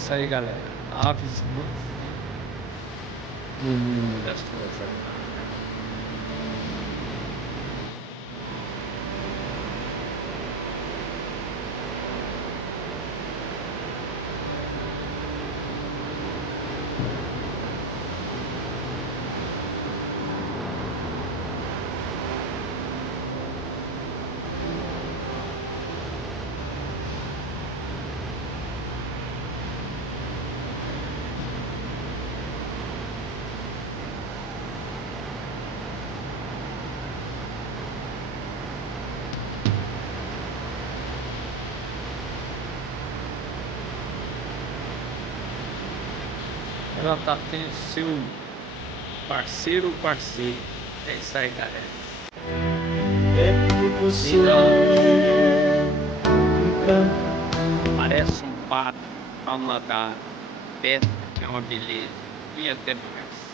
Isso aí, galera. Aves no mundo das forças. Ela tá tendo seu parceiro. É isso aí, galera. É por você Parece um pato ao nadar. Pesca é uma beleza. E até mais.